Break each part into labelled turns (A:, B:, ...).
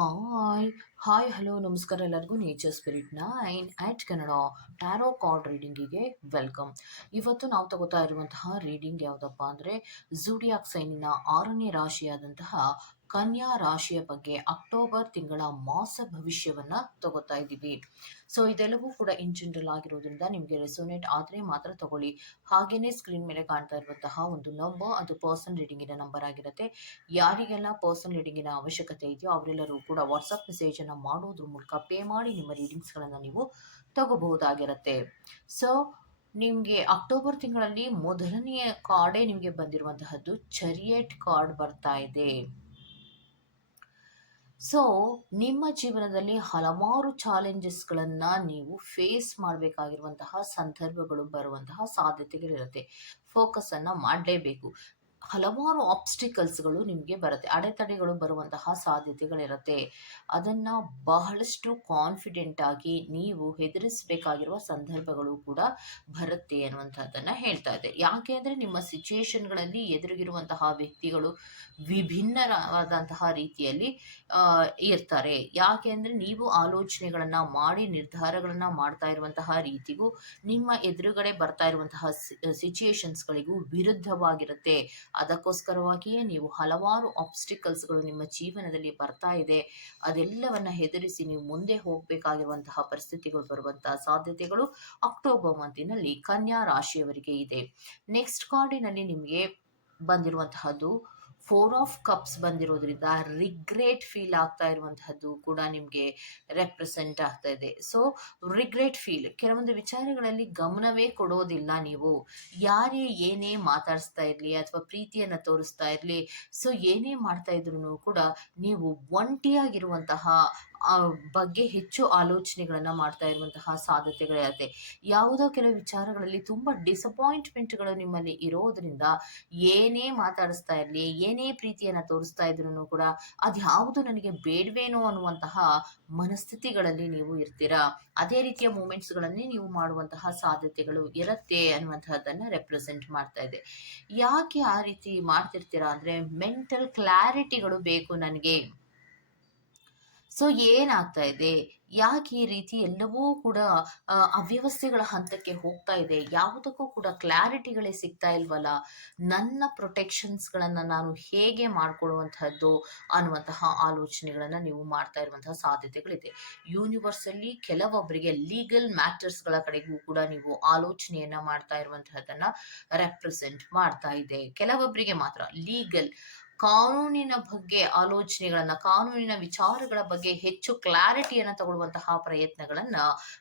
A: Hi hi, hello, ನಮಸ್ಕಾರ ಎಲ್ಲರಿಗೂ nature spirit nine at Kannada tarot card ರೀಡಿಂಗಿಗೆ welcome ಇವತ್ತು ನಾವು ತಗೋತಾ ಇರುವಂತಹ ರೀಡಿಂಗ್ ಯಾವುದಪ್ಪ ಅಂದರೆ ಝೂಡಿಯಾಕ್ ಸೈನಿನ ಆರನೇ ರಾಶಿಯಾದಂತಹ ಕನ್ಯಾ ರಾಶಿಯ ಬಗ್ಗೆ ಅಕ್ಟೋಬರ್ ತಿಂಗಳ ಮಾಸ ಭವಿಷ್ಯವನ್ನ ತಗೋತಾ ಇದ್ದೀವಿ. ಸೊ ಇದೆಲ್ಲವೂ ಕೂಡ ಇನ್ ಜನರಲ್ ಆಗಿರೋದ್ರಿಂದ ನಿಮಗೆ ರೆಸೋನೇಟ್ ಆದರೆ ಮಾತ್ರ ತಗೊಳ್ಳಿ. ಹಾಗೇನೆ ಸ್ಕ್ರೀನ್ ಮೇಲೆ ಕಾಣ್ತಾ ಇರುವಂತಹ ಒಂದು ನಂಬರ್ ಅದು ಪರ್ಸನ್ ರೀಡಿಂಗಿನ ನಂಬರ್ ಆಗಿರುತ್ತೆ. ಯಾರಿಗೆಲ್ಲ ಪರ್ಸನ್ ರೀಡಿಂಗಿನ ಅವಶ್ಯಕತೆ ಇದೆಯೋ ಅವರೆಲ್ಲರೂ ಕೂಡ ವಾಟ್ಸಪ್ ಮೆಸೇಜ್ ಅನ್ನ ಮಾಡೋದ್ರ ಮೂಲಕ ಪೇ ಮಾಡಿ ನಿಮ್ಮ ರೀಡಿಂಗ್ಸ್ಗಳನ್ನು ನೀವು ತಗೋಬಹುದಾಗಿರುತ್ತೆ. ಸೊ ನಿಮಗೆ ಅಕ್ಟೋಬರ್ ತಿಂಗಳಲ್ಲಿ ಮೊದಲನೆಯ ಕಾರ್ಡೇ ನಿಮಗೆ ಬಂದಿರುವಂತಹದ್ದು ಚರಿಯೇಟ್ ಕಾರ್ಡ್ ಬರ್ತಾ ಇದೆ. ಸೊ ನಿಮ್ಮ ಜೀವನದಲ್ಲಿ ಹಲವಾರು ಚಾಲೆಂಜಸ್ಗಳನ್ನು ನೀವು ಫೇಸ್ ಮಾಡಬೇಕಾಗಿರುವಂತಹ ಸಂದರ್ಭಗಳು ಬರುವಂತಹ ಸಾಧ್ಯತೆಗಳಿರುತ್ತೆ. ಫೋಕಸನ್ನು ಮಾಡಲೇಬೇಕು. ಹಲವಾರು ಆಬ್ಸ್ಟಿಕಲ್ಸ್ಗಳು ನಿಮಗೆ ಬರುತ್ತೆ. ಅಡೆತಡೆಗಳು ಬರುವಂತಹ ಸಾಧ್ಯತೆಗಳಿರುತ್ತೆ. ಅದನ್ನು ಬಹಳಷ್ಟು ಕಾನ್ಫಿಡೆಂಟ್ ಆಗಿ ನೀವು ಹೆದರಿಸಬೇಕಾಗಿರುವ ಸಂದರ್ಭಗಳು ಕೂಡ ಬರುತ್ತೆ ಅನ್ನುವಂಥದ್ದನ್ನು ಹೇಳ್ತಾ ಇದೆ ಯಾಕೆ ಅಂದರೆ ನಿಮ್ಮ ಸಿಚುಯೇಷನ್ಗಳಲ್ಲಿ ಎದುರಿಗಿರುವಂತಹ ವ್ಯಕ್ತಿಗಳು ವಿಭಿನ್ನವಾದಂತಹ ರೀತಿಯಲ್ಲಿ ಇರ್ತಾರೆ. ಯಾಕೆ ಅಂದರೆ ನೀವು ಆಲೋಚನೆಗಳನ್ನು ಮಾಡಿ, ನಿರ್ಧಾರಗಳನ್ನು ಮಾಡ್ತಾ ಇರುವಂತಹ ರೀತಿಗೂ ನಿಮ್ಮ ಎದುರುಗಡೆ ಬರ್ತಾ ಇರುವಂತಹ ಸಿಚುಯೇಷನ್ಸ್ಗಳಿಗೂ ವಿರುದ್ಧವಾಗಿರುತ್ತೆ. ಅದಕ್ಕೋಸ್ಕರವಾಗಿಯೇ ನೀವು ಹಲವಾರು ಆಬ್ಸ್ಟಿಕಲ್ಸ್ಗಳು ನಿಮ್ಮ ಜೀವನದಲ್ಲಿ ಬರ್ತಾ ಇದೆ. ಅದೆಲ್ಲವನ್ನ ಹೆದರಿಸಿ ನೀವು ಮುಂದೆ ಹೋಗಬೇಕಾಗಿರುವಂತಹ ಪರಿಸ್ಥಿತಿಗಳು ಬರುವಂತಹ ಸಾಧ್ಯತೆಗಳು ಅಕ್ಟೋಬರ್ ಮಂತಿನಲ್ಲಿ ಕನ್ಯಾ ರಾಶಿಯವರಿಗೆ ಇದೆ. ನೆಕ್ಸ್ಟ್ ಕಾರ್ಡಿನಲ್ಲಿ ನಿಮಗೆ ಬಂದಿರುವಂತಹದ್ದು ಫೋರ್ ಆಫ್ ಕಪ್ಸ್ ಬಂದಿರೋದ್ರಿಂದ ರಿಗ್ರೆಟ್ ಫೀಲ್ ಆಗ್ತಾ ಇರುವಂತಹದ್ದು ಕೂಡ ನಿಮಗೆ ರೆಪ್ರೆಸೆಂಟ್ ಆಗ್ತಾ ಇದೆ. ಸೊ ರಿಗ್ರೆಟ್ ಫೀಲ್ ಕೆಲವೊಂದು ವಿಚಾರಗಳಲ್ಲಿ ಗಮನವೇ ಕೊಡೋದಿಲ್ಲ ನೀವು. ಯಾರೇ ಏನೇ ಮಾತಾಡಿಸ್ತಾ ಇರಲಿ ಅಥವಾ ಪ್ರೀತಿಯನ್ನು ತೋರಿಸ್ತಾ ಇರಲಿ ಸೊ ಏನೇ ಮಾಡ್ತಾ ಇದ್ರು ಕೂಡ ನೀವು ಒಂಟಿಯಾಗಿರುವಂತಹ ಬಗ್ಗೆ ಹೆಚ್ಚು ಆಲೋಚನೆಗಳನ್ನು ಮಾಡ್ತಾ ಇರುವಂತಹ ಸಾಧ್ಯತೆಗಳಿರುತ್ತೆ ಯಾವುದೋ ಕೆಲವು ವಿಚಾರಗಳಲ್ಲಿ ತುಂಬ ಡಿಸಪಾಯಿಂಟ್ಮೆಂಟ್ಗಳು ನಿಮ್ಮಲ್ಲಿ ಇರೋದ್ರಿಂದ ಏನೇ ಮಾತಾಡಿಸ್ತಾ ಇರಲಿ, ಏನೇ ಪ್ರೀತಿಯನ್ನು ತೋರಿಸ್ತಾ ಇದ್ರು ಕೂಡ ಅದ್ಯಾವುದು ನನಗೆ ಬೇಡವೇನೋ ಅನ್ನುವಂತಹ ಮನಸ್ಥಿತಿಗಳಲ್ಲಿ ನೀವು ಇರ್ತೀರಾ? ಅದೇ ರೀತಿಯ ಮೂಮೆಂಟ್ಸ್ಗಳನ್ನೇ ನೀವು ಮಾಡುವಂತಹ ಸಾಧ್ಯತೆಗಳು ಇರುತ್ತೆ ಅನ್ನುವಂತಹದ್ದನ್ನು ರೆಪ್ರೆಸೆಂಟ್ ಮಾಡ್ತಾ ಇದೆ. ಯಾಕೆ ಆ ರೀತಿ ಮಾಡ್ತಿರ್ತೀರಾ ಅಂದರೆ ಮೆಂಟಲ್ ಕ್ಲಾರಿಟಿಗಳು ಬೇಕು ನನಗೆ. ಸೊ ಏನಾಗ್ತಾ ಇದೆ? ಯಾಕೆ ಈ ರೀತಿ ಎಲ್ಲವೂ ಕೂಡ ಅವ್ಯವಸ್ಥೆಗಳ ಹಂತಕ್ಕೆ ಹೋಗ್ತಾ ಇದೆ? ಯಾವುದಕ್ಕೂ ಕೂಡ ಕ್ಲಾರಿಟಿಗಳೇ ಸಿಗ್ತಾ ಇಲ್ವಲ್ಲ? ನನ್ನ ಪ್ರೊಟೆಕ್ಷನ್ಸ್ಗಳನ್ನು ನಾನು ಹೇಗೆ ಮಾಡ್ಕೊಳ್ಳುವಂತಹದ್ದು ಅನ್ನುವಂತಹ ಆಲೋಚನೆಗಳನ್ನು ನೀವು ಮಾಡ್ತಾ ಇರುವಂತಹ ಸಾಧ್ಯತೆಗಳಿದೆ. ಯೂನಿವರ್ಸಲ್ಲಿ ಕೆಲವೊಬ್ಬರಿಗೆ ಲೀಗಲ್ ಮ್ಯಾಟರ್ಸ್ಗಳ ಕಡೆಗೂ ಕೂಡ ನೀವು ಆಲೋಚನೆಯನ್ನ ಮಾಡ್ತಾ ಇರುವಂತಹದನ್ನ ರೆಪ್ರೆಸೆಂಟ್ ಮಾಡ್ತಾ ಇದೆ. ಕೆಲವೊಬ್ಬರಿಗೆ ಮಾತ್ರ ಲೀಗಲ್ ಕಾನೂನಿನ ಬಗ್ಗೆ ಆಲೋಚನೆಗಳನ್ನ, ಕಾನೂನಿನ ವಿಚಾರಗಳ ಬಗ್ಗೆ ಹೆಚ್ಚು ಕ್ಲಾರಿಟಿಯನ್ನು ತಗೊಳ್ಳುವಂತಹ ಪ್ರಯತ್ನಗಳನ್ನ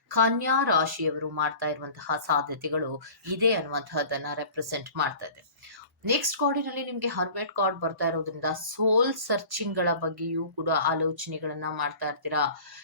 A: ಕನ್ಯಾ ರಾಶಿಯವರು ಮಾಡ್ತಾ ಇರುವಂತಹ ಸಾಧ್ಯತೆಗಳು ಇದೆ ಅನ್ನುವಂತಹದನ್ನ ರೆಪ್ರೆಸೆಂಟ್ ಮಾಡ್ತಾ ಇದೆ. ನೆಕ್ಸ್ಟ್ ಕಾರ್ಡಿನಲ್ಲಿ ನಿಮಗೆ ಹರ್ಮೆಟ್ ಕಾರ್ಡ್ ಬರ್ತಾ ಇರೋದ್ರಿಂದ ಸೋಲ್ ಸರ್ಚಿಂಗ್ಗಳ ಬಗ್ಗೆಯೂ ಕೂಡ ಆಲೋಚನೆಗಳನ್ನ ಮಾಡ್ತಾ ಇರ್ತೀರಾ?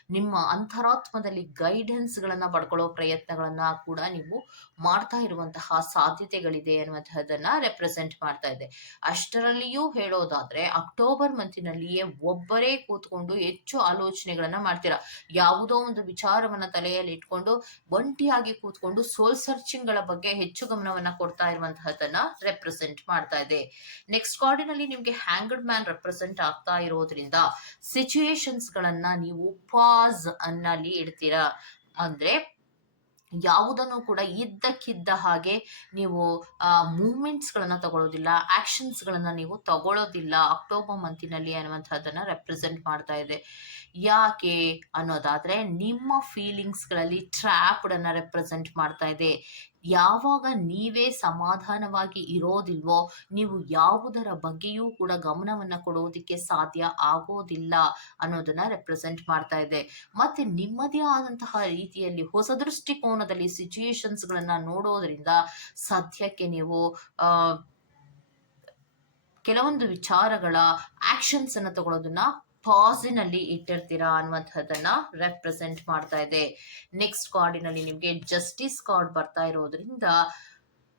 A: ನಿಮ್ಮ ಅಂತರಾತ್ಮದಲ್ಲಿ ಗೈಡೆನ್ಸ್ ಗಳನ್ನ ಪಡ್ಕೊಳ್ಳೋ ಪ್ರಯತ್ನಗಳನ್ನ ಕೂಡ ನೀವು ಮಾಡ್ತಾ ಇರುವಂತಹ ಸಾಧ್ಯತೆಗಳಿದೆ ಅನ್ನುವಂತಹದನ್ನ ರೆಪ್ರೆಸೆಂಟ್ ಮಾಡ್ತಾ ಇದೆ. ಅಷ್ಟರಲ್ಲಿಯೂ ಹೇಳೋದಾದ್ರೆ ಅಕ್ಟೋಬರ್ ಮಂತಿನಲ್ಲಿಯೇ ಒಬ್ಬರೇ ಕೂತ್ಕೊಂಡು ಹೆಚ್ಚು ಆಲೋಚನೆಗಳನ್ನ ಮಾಡ್ತೀರಾ? ಯಾವುದೋ ಒಂದು ವಿಚಾರವನ್ನ ತಲೆಯಲ್ಲಿ ಇಟ್ಕೊಂಡು ಒಂಟಿಯಾಗಿ ಕೂತ್ಕೊಂಡು ಸೋಲ್ ಸರ್ಚಿಂಗ್ಗಳ ಬಗ್ಗೆ ಹೆಚ್ಚು ಗಮನವನ್ನ ಕೊಡ್ತಾ ಇರುವಂತಹದನ್ನ ರೆಪ್ರೆಸೆಂಟ್ ಮಾಡ್ತಾ ಇದೆ. ನೆಕ್ಸ್ಟ್ ಕಾರ್ಡಿನಲ್ಲಿ ನಿಮ್ಗೆ ಹ್ಯಾಂಗಡ್ ಮ್ಯಾನ್ ರೆಪ್ರೆಸೆಂಟ್ ಆಗ್ತಾ ಇರೋದ್ರಿಂದ ಸಿಚುಯೇಷನ್ಸ್ ಗಳನ್ನ ನೀವು ಪಾಸ್ ಅನ್ನಲ್ಲಿ ಇಡ್ತೀರಾ? ಅಂದ್ರೆ ಯಾವುದನ್ನು ಕೂಡ ಇದ್ದಕ್ಕಿದ್ದ ಹಾಗೆ ನೀವು ಮೂಮೆಂಟ್ಸ್ಗಳನ್ನು ತಗೊಳ್ಳೋದಿಲ್ಲ ಗಳನ್ನ ನೀವು ತಗೊಳ್ಳೋದಿಲ್ಲ ಅಕ್ಟೋಬರ್ ಮಂತಿನಲ್ಲಿ ಅನ್ನುವಂಥದ್ದನ್ನು ರೆಪ್ರೆಸೆಂಟ್ ಮಾಡ್ತಾ ಇದೆ. ಯಾಕೆ ಅನ್ನೋದಾದ್ರೆ ನಿಮ್ಮ ಫೀಲಿಂಗ್ಸ್ಗಳಲ್ಲಿ ಫೀಲಿಂಗ್ಸ್ಗಳಲ್ಲಿ ಅನ್ನ ರೆಪ್ರೆಸೆಂಟ್ ಮಾಡ್ತಾ ಇದೆ. ಯಾವಾಗ ನೀವೇ ಸಮಾಧಾನವಾಗಿ ಇರೋದಿಲ್ವೋ, ನೀವು ಯಾವುದರ ಬಗ್ಗೆಯೂ ಕೂಡ ಗಮನವನ್ನು ಕೊಡೋದಕ್ಕೆ ಸಾಧ್ಯ ಆಗೋದಿಲ್ಲ ಅನ್ನೋದನ್ನ ರೆಪ್ರೆಸೆಂಟ್ ಮಾಡ್ತಾ ಇದೆ. ಮತ್ತೆ ನಿಮ್ಮದೇ ಆದಂತಹ ರೀತಿಯಲ್ಲಿ ಹೊಸ ದೃಷ್ಟಿಕೋನದಲ್ಲಿ ಸಿಚುಯೇಷನ್ಸ್ಗಳನ್ನ ನೋಡೋದ್ರಿಂದ ಸದ್ಯಕ್ಕೆ ನೀವು ಕೆಲವೊಂದು ವಿಚಾರಗಳ ಆಕ್ಷನ್ಸ್ ಅನ್ನು ತಗೊಳ್ಳೋದನ್ನ ಪಾಸಿನಲ್ಲಿ ಇಟ್ಟಿರ್ತೀರಾ ಅನ್ನುವಂಥದ್ದನ್ನ ರೆಪ್ರೆಸೆಂಟ್ ಮಾಡ್ತಾ ಇದೆ. ನೆಕ್ಸ್ಟ್ ಕಾರ್ಡಿನಲ್ಲಿ ನಿಮಗೆ ಜಸ್ಟಿಸ್ ಕಾರ್ಡ್ ಬರ್ತಾ ಇರೋದ್ರಿಂದ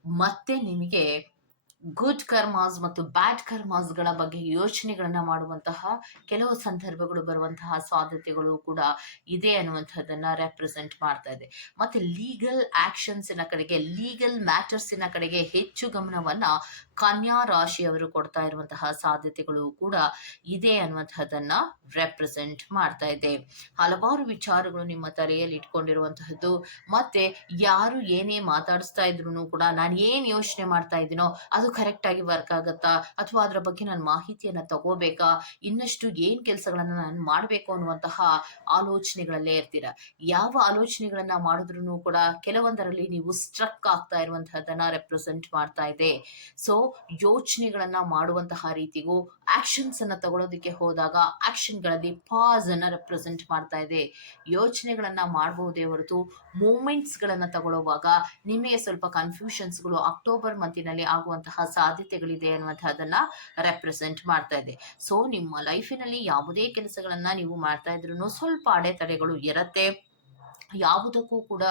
A: ಮತ್ತೆ ನಿಮಗೆ ಗುಡ್ ಕರ್ಮಾಸ್ ಮತ್ತು ಬ್ಯಾಡ್ ಕರ್ಮಾಸ್ಗಳ ಬಗ್ಗೆ ಯೋಚನೆಗಳನ್ನ ಮಾಡುವಂತಹ ಕೆಲವು ಸಂದರ್ಭಗಳು ಬರುವಂತಹ ಸಾಧ್ಯತೆಗಳು ಕೂಡ ಇದೆ ಅನ್ನುವಂಥದ್ದನ್ನ ರೆಪ್ರೆಸೆಂಟ್ ಮಾಡ್ತಾ ಇದೆ. ಮತ್ತೆ ಲೀಗಲ್ ಆಕ್ಷನ್ಸಿನ ಕಡೆಗೆ ಲೀಗಲ್ ಮ್ಯಾಟರ್ಸಿನ ಕಡೆಗೆ ಹೆಚ್ಚು ಗಮನವನ್ನ ಕನ್ಯಾ ರಾಶಿಯವರು ಕೊಡ್ತಾ ಇರುವಂತಹ ಸಾಧ್ಯತೆಗಳು ಕೂಡ ಇದೆ ಅನ್ನುವಂತಹದನ್ನ ರೆಪ್ರೆಸೆಂಟ್ ಮಾಡ್ತಾ ಇದೆ. ಹಲವಾರು ವಿಚಾರಗಳು ನಿಮ್ಮ ತಲೆಯಲ್ಲಿ ಇಟ್ಕೊಂಡಿರುವಂತಹದ್ದು. ಮತ್ತೆ ಯಾರು ಏನೇ ಮಾತಾಡಿಸ್ತಾ ಇದ್ರು ಕೂಡ ನಾನು ಏನ್ ಯೋಚನೆ ಮಾಡ್ತಾ ಇದ್ದೀನೋ ಕರೆಕ್ಟ್ ಆಗಿ ವರ್ಕ್ ಆಗತ್ತಾ? ಅಥವಾ ಅದರ ಬಗ್ಗೆ ನಾನು ಮಾಹಿತಿಯನ್ನ ತಗೋಬೇಕಾ? ಇನ್ನಷ್ಟು ಏನ್ ಕೆಲಸಗಳನ್ನು ನಾನು ಮಾಡಬೇಕು ಅನ್ನುವಂತಹ ಆಲೋಚನೆಗಳಲ್ಲೇ ಇರ್ತೀರ? ಯಾವ ಆಲೋಚನೆಗಳನ್ನ ಮಾಡಿದ್ರು ಕೂಡ ಕೆಲವೊಂದರಲ್ಲಿ ನೀವು ಸ್ಟ್ರಕ್ ಆಗ್ತಾ ಇರುವಂತಹದನ್ನ ರೆಪ್ರೆಸೆಂಟ್ ಮಾಡ್ತಾ ಇದೆ. ಸೊ ಯೋಚನೆಗಳನ್ನ ಮಾಡುವಂತಹ ರೀತಿಗೂ ಆಕ್ಷನ್ಸ್ ಅನ್ನ ತಗೊಳ್ಳೋದಕ್ಕೆ ಹೋದಾಗ ಆಕ್ಷನ್ಗಳಲ್ಲಿ ಪಾಸ್ ಅನ್ನ ರೆಪ್ರೆಸೆಂಟ್ ಮಾಡ್ತಾ ಇದೆ. ಯೋಚನೆಗಳನ್ನ ಮಾಡಬಹುದೇ ಹೊರತು ಮೂಮೆಂಟ್ಸ್ ಗಳನ್ನ ತಗೊಳ್ಳುವಾಗ ನಿಮಗೆ ಸ್ವಲ್ಪ ಕನ್ಫ್ಯೂಷನ್ಸ್ಗಳು ಅಕ್ಟೋಬರ್ ಮಂತಿನಲ್ಲಿ ಆಗುವಂತಹ ಸಾಧ್ಯತೆಗಳಿದೆ ಅನ್ನುವಂತಹದನ್ನ ರೆಪ್ರೆಸೆಂಟ್ ಮಾಡ್ತಾ ಇದೆ. ಸೊ ನಿಮ್ಮ ಲೈಫಿನಲ್ಲಿ ಯಾವುದೇ ಕೆಲಸಗಳನ್ನ ನೀವು ಮಾಡ್ತಾ ಇದ್ರು ಸ್ವಲ್ಪ ಅಡೆತಡೆಗಳು ಇರತ್ತೆ. ಯಾವುದಕ್ಕೂ ಕೂಡ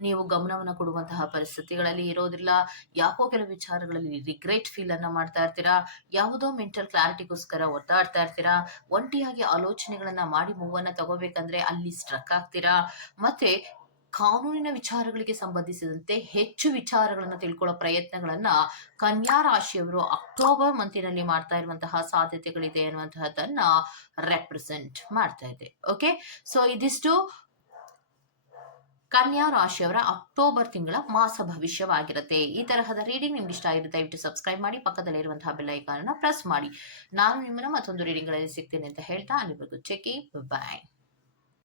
A: ನೀವು ಗಮನವನ್ನು ಕೊಡುವಂತಹ ಪರಿಸ್ಥಿತಿಗಳಲ್ಲಿ ಇರೋದಿಲ್ಲ. ಯಾಕೋ ಕೆಲವು ವಿಚಾರಗಳಲ್ಲಿ ರಿಗ್ರೆಟ್ ಫೀಲ್ ಅನ್ನ ಮಾಡ್ತಾ ಇರ್ತೀರಾ? ಯಾವುದೋ ಮೆಂಟಲ್ ಕ್ಲಾರಿಟಿಗೋಸ್ಕರ ಒದ್ದಾಡ್ತಾ ಇರ್ತೀರಾ? ಒಂಟಿಯಾಗಿ ಆಲೋಚನೆಗಳನ್ನ ಮಾಡಿ ಮೂವನ್ನ ತಗೋಬೇಕಂದ್ರೆ ಅಲ್ಲಿ ಸ್ಟ್ರಕ್ ಆಗ್ತೀರಾ? ಮತ್ತೆ ಕಾನೂನಿನ ವಿಚಾರಗಳಿಗೆ ಸಂಬಂಧಿಸಿದಂತೆ ಹೆಚ್ಚು ವಿಚಾರಗಳನ್ನು ತಿಳ್ಕೊಳ್ಳೋ ಪ್ರಯತ್ನಗಳನ್ನ ಕನ್ಯಾ ರಾಶಿಯವರು ಅಕ್ಟೋಬರ್ ಮಂತಿನಲ್ಲಿ ಮಾಡ್ತಾ ಇರುವಂತಹ ಸಾಧ್ಯತೆಗಳಿದೆ ಅನ್ನುವಂತಹದನ್ನ ರೆಪ್ರೆಸೆಂಟ್ ಮಾಡ್ತಾ ಇದೆ. ಓಕೆ ಸೊ ಇದಿಷ್ಟು ಕನ್ಯಾ ರಾಶಿಯವರ ಅಕ್ಟೋಬರ್ ತಿಂಗಳ ಮಾಸ ಭವಿಷ್ಯವಾಗಿರುತ್ತೆ. ಈ ತರಹದ ರೀಡಿಂಗ್ ನಿಮ್ಗೆ ಇಷ್ಟ ಆಗಿರುತ್ತೆ ದಯವಿಟ್ಟು ಸಬ್ಸ್ಕ್ರೈಬ್ ಮಾಡಿ ಪಕ್ಕದಲ್ಲಿರುವಂತಹ ಐಕಾನ್ ಪ್ರೆಸ್ ಮಾಡಿ. ನಾನು ನಿಮ್ಮನ್ನ ಮತ್ತೊಂದು ರೀಡಿಂಗ್ಗಳಲ್ಲಿ ಸಿಗ್ತೀನಿ ಅಂತ ಹೇಳ್ತಾ ಅಲ್ಲಿವರೆಗೂ. ಚೆಕಿ ಬಾಯ್